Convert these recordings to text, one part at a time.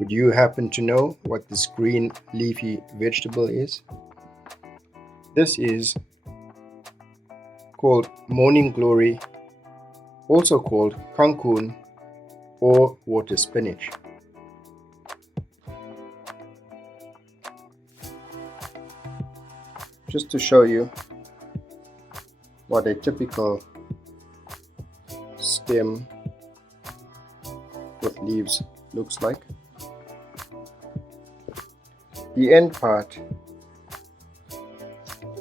Would you happen to know what this green leafy vegetable is? This is called morning glory, also called Kankun or water spinach. Just to show you what a typical stem with leaves looks like. The end part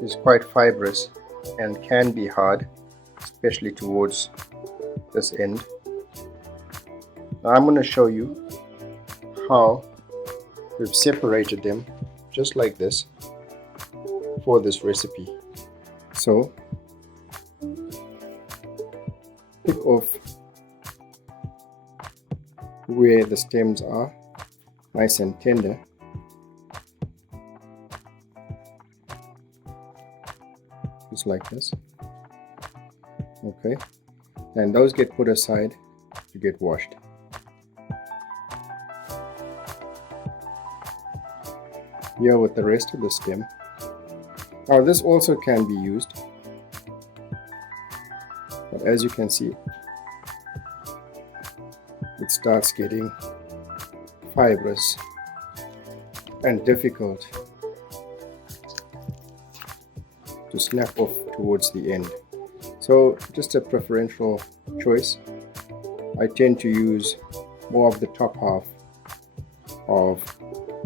is quite fibrous and can be hard, especially towards this end. Now I'm going to show you how we've separated them just like this for this recipe. So pick off where the stems are nice and tender. Just like this. Okay, and those get put aside to get washed. Here with the rest of the stem. Now this also can be used, but as you can see, it starts getting fibrous and difficult to snap off towards the end. So just a preferential choice. I tend to use more of the top half of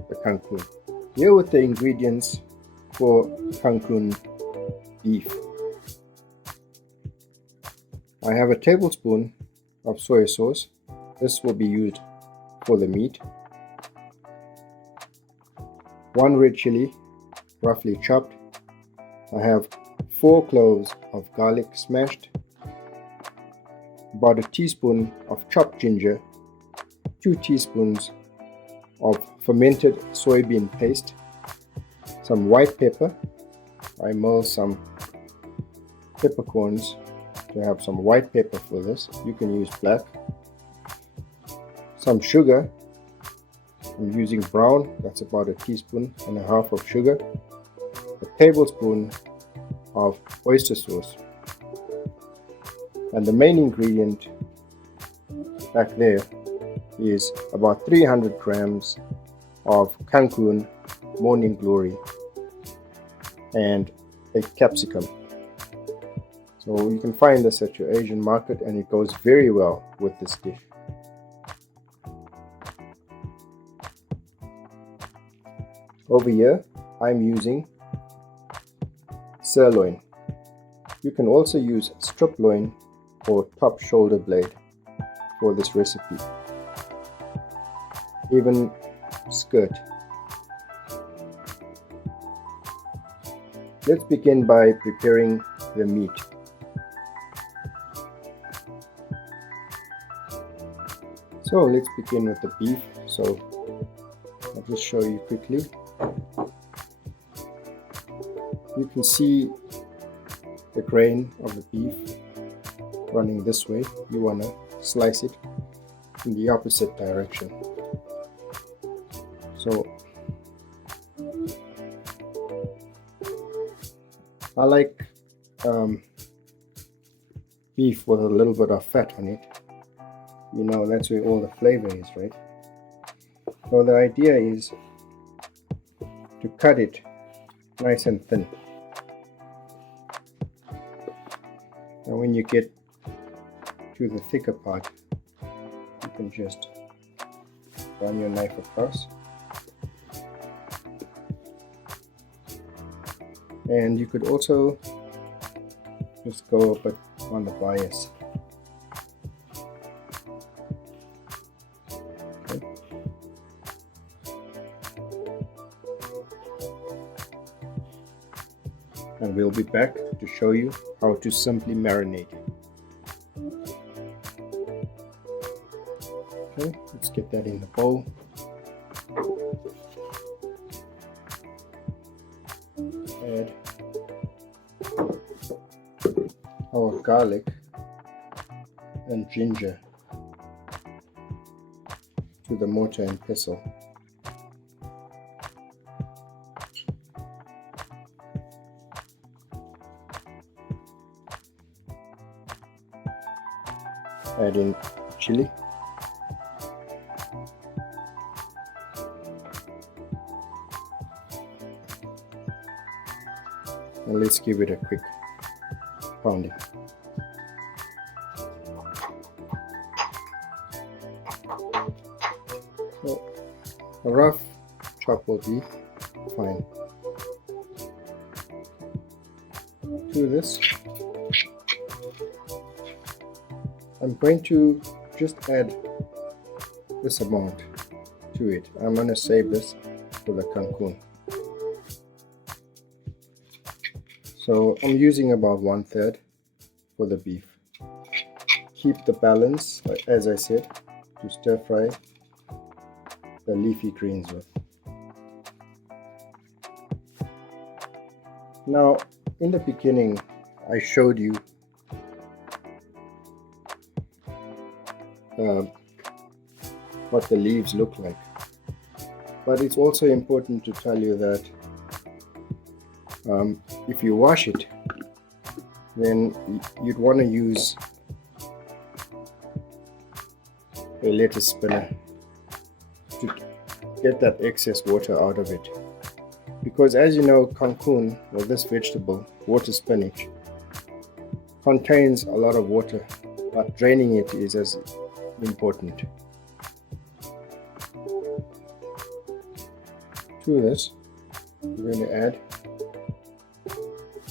the Kangkung. Here with the ingredients for Kangkung beef. I have a tablespoon of soy sauce. This will be used for the meat. 1 red chili, roughly chopped. I have 4 cloves of garlic smashed, about a teaspoon of chopped ginger, 2 teaspoons of fermented soybean paste, some white pepper. I mull some peppercorns to have some white pepper for this. You can use black. Some sugar. I'm using brown. That's about a teaspoon and a half of sugar. A tablespoon of oyster sauce. And the main ingredient back there is about 300 grams of Kankun Morning Glory and a capsicum. So you can find this at your Asian market and it goes very well with this dish. Over here I'm using sirloin. You can also use strip loin or top shoulder blade for this recipe. Even skirt. Let's begin by preparing the meat. So let's begin with the beef. So I'll just show you quickly. You can see the grain of the beef running this way. You want to slice it in the opposite direction. So I like beef with a little bit of fat on it. You know, that's where all the flavor is, right? So the idea is to cut it nice and thin. And when you get to the thicker part, you can just run your knife across. And you could also just go a bit on the bias. Okay. And we'll be back to show you how to simply marinate it. Okay, let's get that in the bowl. Add our garlic and ginger to the mortar and pestle. Add in chili. And let's give it a quick pounding. So a rough chop will be fine. Do this. I'm going to just add this amount to it. I'm going to save this for the Kankun. So I'm using about 1/3 for the beef. Keep the balance, as I said, to stir fry the leafy greens with. Now, in the beginning, I showed you what the leaves look like, but it's also important to tell you that if you wash it, then you'd want to use a lettuce spinner to get that excess water out of it, because as you know, Kankun, or this vegetable, water spinach, contains a lot of water, but draining it is as important. To this, we're going to add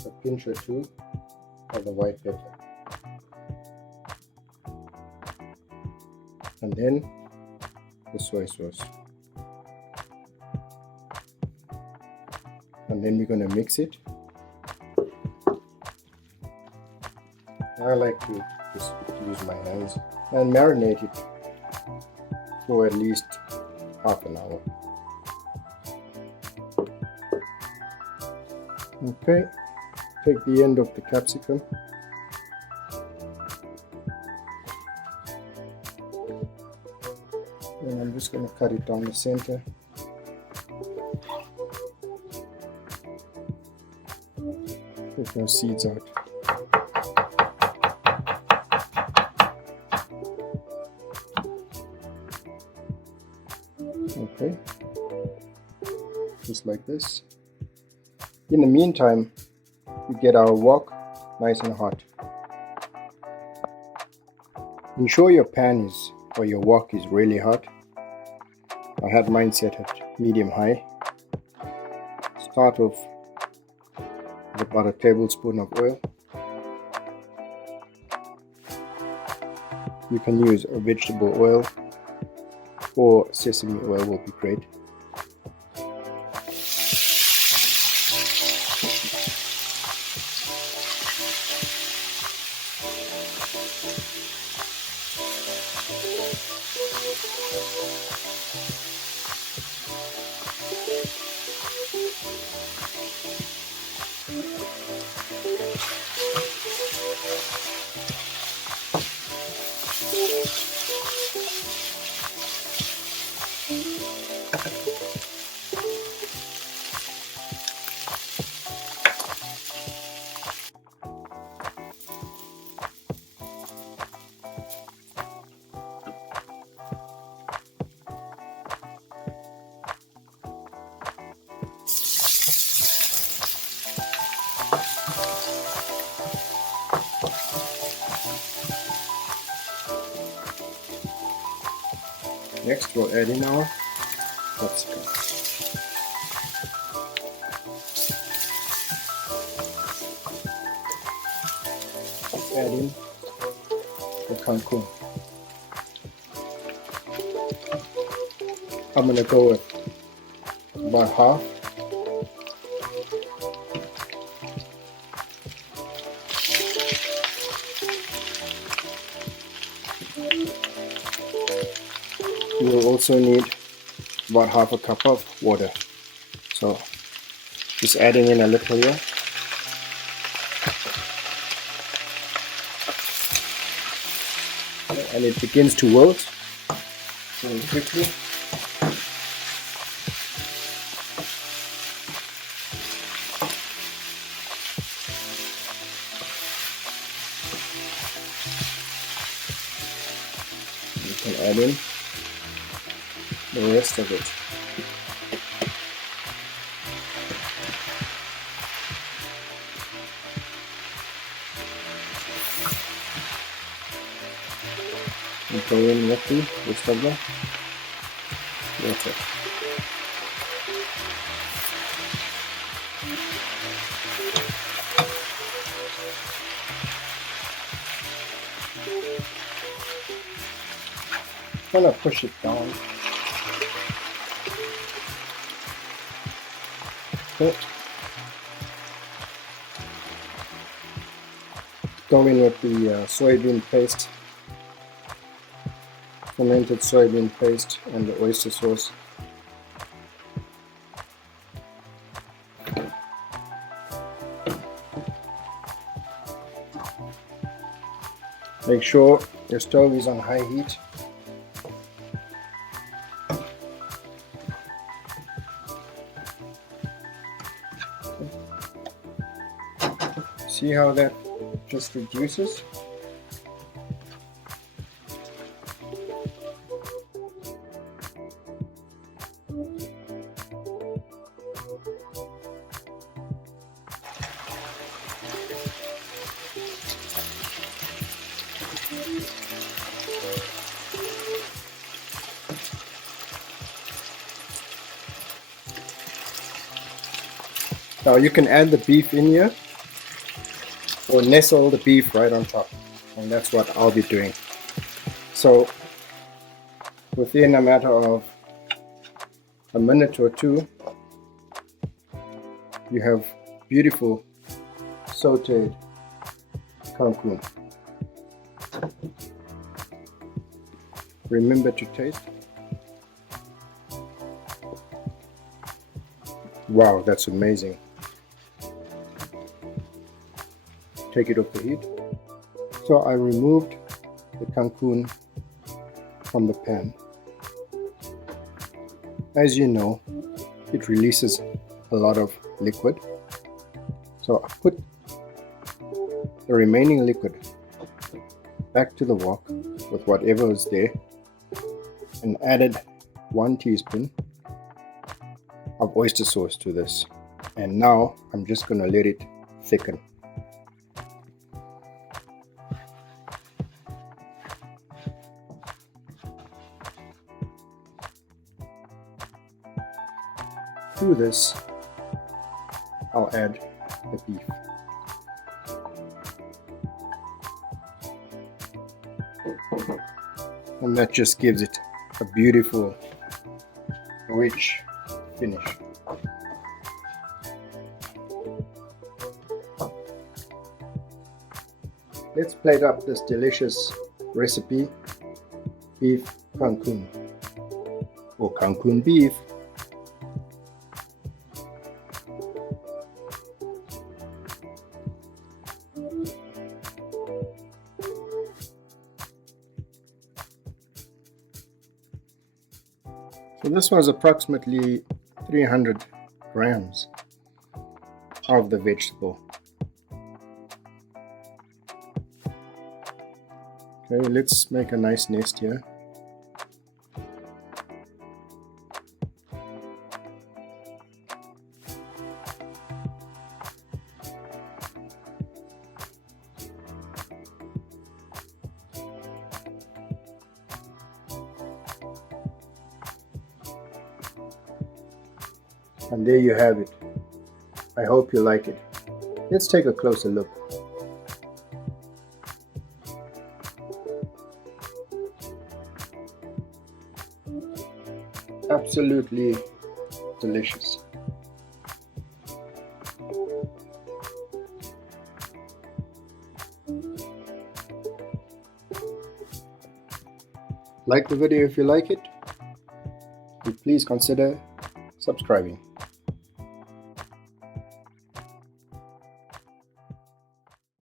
a pinch or two of the white pepper, and then the soy sauce, and then we're going to mix it. I like to just use my hands and marinate it for at least half an hour. Okay, take the end of the capsicum and I'm just going to cut it down the center. Take those seeds out. Okay, just like this. In the meantime, we get our wok nice and hot. Ensure your pan is, or your wok is really hot. I had mine set at medium high. Start off with about a tablespoon of oil. You can use a vegetable oil, or sesame oil will be great. Next, we'll add in our capsicum. Add in the Kankun. I'm going to go with about half. You will also need about half a cup of water. So just adding in a little here. And it begins to wilt. very quickly. You can add in the rest of it. And throw in with the rest of the water. I'm gonna push it down. Okay. Go in with the soybean paste, fermented soybean paste, and the oyster sauce. Make sure your stove is on high heat. See how that just reduces? Now you can add the beef in here or nestle the beef right on top, and that's what I'll be doing. So within a matter of a minute or two, you have beautiful sauteed Kankun. Remember to taste. Wow, that's amazing. Take it off the heat. So I removed the Kankun from the pan. As you know, it releases a lot of liquid. So I put the remaining liquid back to the wok with whatever was there and added 1 teaspoon of oyster sauce to this. And now I'm just going to let it thicken. To this, I'll add the beef. And that just gives it a beautiful, rich finish. Let's plate up this delicious recipe, beef Kankun or Kangkung beef. So this was approximately 300 grams of the vegetable. Okay, let's make a nice nest here. And there you have it. I hope you like it. Let's take a closer look. Absolutely delicious. Like the video if you like it. Please consider subscribing.